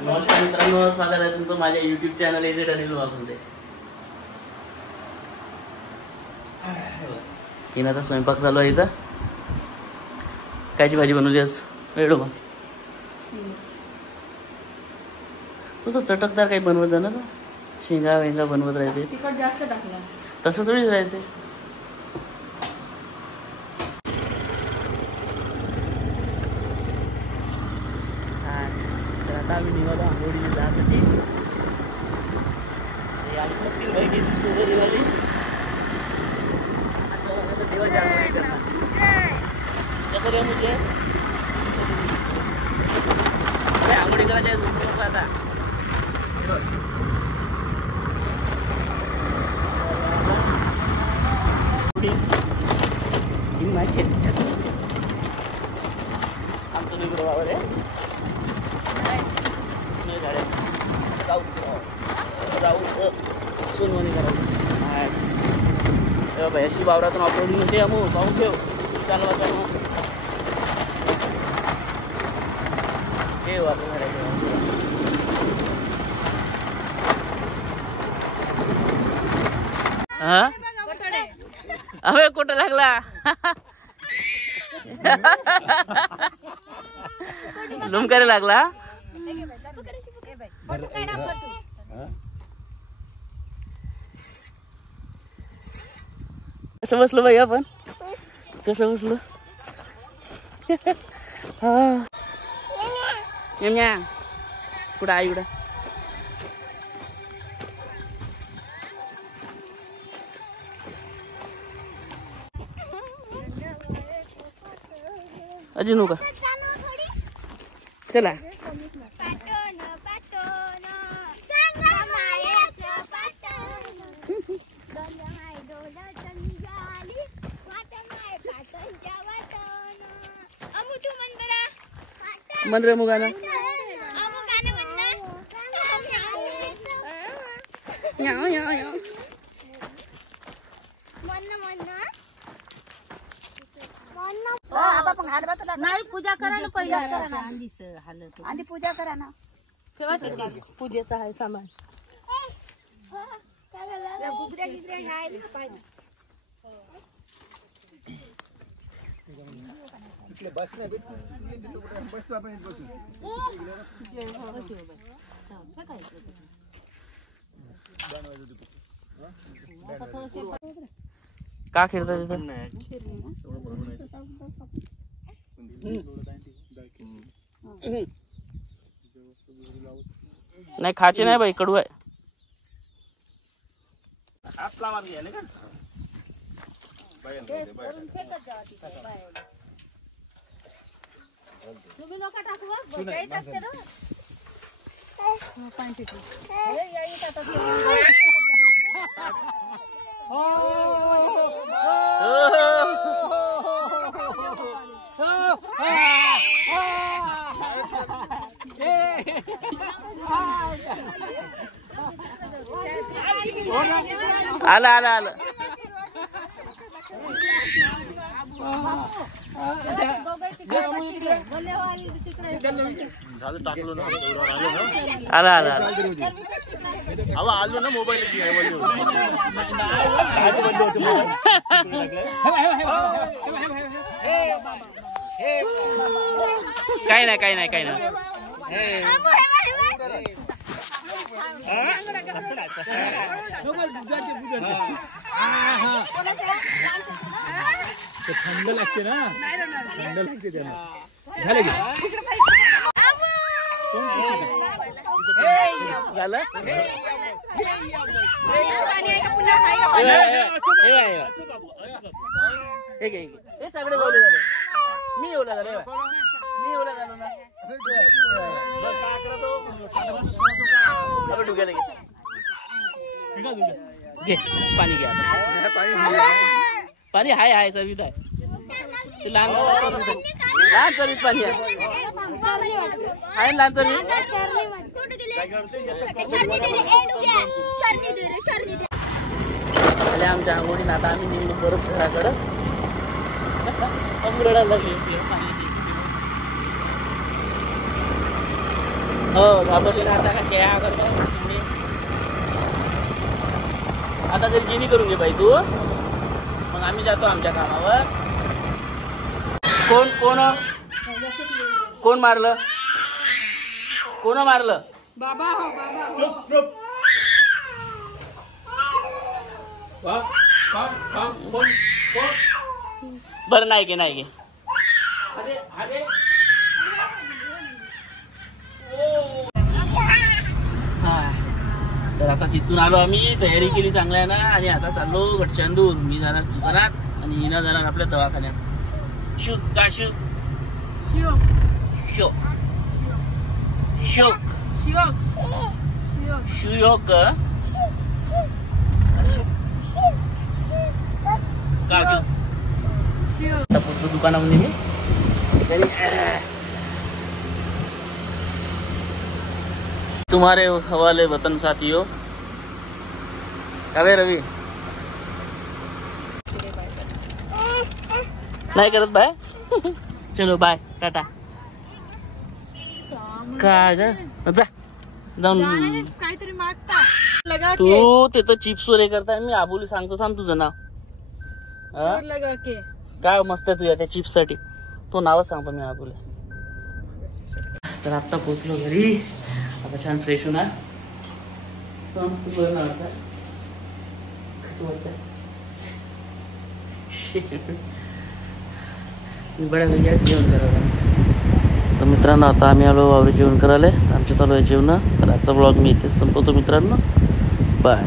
नमस्कार मित्रांनो, स्वागत आहे तुमचं माझ्या YouTube चॅनल एजेड अनिल वाघुंदे. हिनाचा स्वयंपाक चालू आहे. इथं कायची भाजी बनवली आज वेळो मग तुझं चटकदार काही बनवत जा ना, शेंगा वेंगा बनवत राहते. तिखट जास्त टाकला तसं थोडीच राहते. तर आता आम्ही निघालो आंघोळी जाण्यासाठी. तीन बहिणी सोबत निघाली. देवाची आंघोळी करणार. कसं रे म्हणजे आंघोळी करायच्या झोपू नको आता. आमचं निघडं वावर आहे. सोनवणी करायची बाबा. अशी वावरातून ऑपरेटिंग होते. अमू पाहून ठेव. चालवा चालवा ठेव आपण हा अबे कुठं लागला. लुमकारे लागला. कसं बसलो बाई आपण. कसं बसलो. हा कुठं आई कुठं. अजून नका चला. मन रे मुगाना नाही. पूजा करा ना पहिला. आधी पूजा करा ना. पूजेचं आहे सामान. का खेळता तिथं. नाही खायचे नाही बाई, कडू आहे. तुम्ही लोक टाकू आलं आलं आलं. आलं आलं आलं. आलो ना मोबाईल. काही नाही काही नाही काही नाही. थंड लागते ना. थंड लागते त्याला. झालं झालं. हे सगळे झाले. मी येऊला झालं. मी येऊला झालो ना. घे पाणी घ्या. पाणी हाय हाय चवीत आहे. ते लहान लहान चवीत पाणी आहे. लहान चवीत. आमच्या आंघोळीत आता आम्ही निघलो परत घराकडं. रडायला लागली होती. हो घाबरले ना आता का क्या करताय तुम्ही? आता जरी जिनी करून घे बाई तू, मग आम्ही जातो आमच्या कामावर. कोण कोण कोण मारलं? कोण मारलं? बाबा हो बाबा. बरं नाही गे नाही गे. हा तर आता तिथून आलो आम्ही, तयारी केली चांगल्या ना, आणि आता चाललो गटचांदूर. मी जाणार दुकानात आणि हिना जाणार आपल्या दवाखान्यात. शू का शू शोक शोक शुयोग का घेऊ आता पोचलो दुकानामध्ये मी. तुम्हारे हवाले वतन साथियों. काय रवी नाही करत बाय. चलो बाय टाटा. काय जा जाऊन काहीतरी मागता तू ते तर चिप्स वगैरे करताय. मी आबोली सांगतो, थांब तुझं नाव. लगा के काय मस्त आहे तुझ्या त्या चिप्स साठी, तो नावच सांगतो मी आबोली. तर आता पोचलो घरी. आता छान फ्रेश होणार. तू बरं ना वाटतं? बड्या वेगळ्या जेवण करायला. तर मित्रांनो आता आम्ही आलो वावरी जेवण करायला. तर आमच्या चालू आहे जेवण. तर आजचा ब्लॉग मी इथेच संपवतो मित्रांनो. बाय.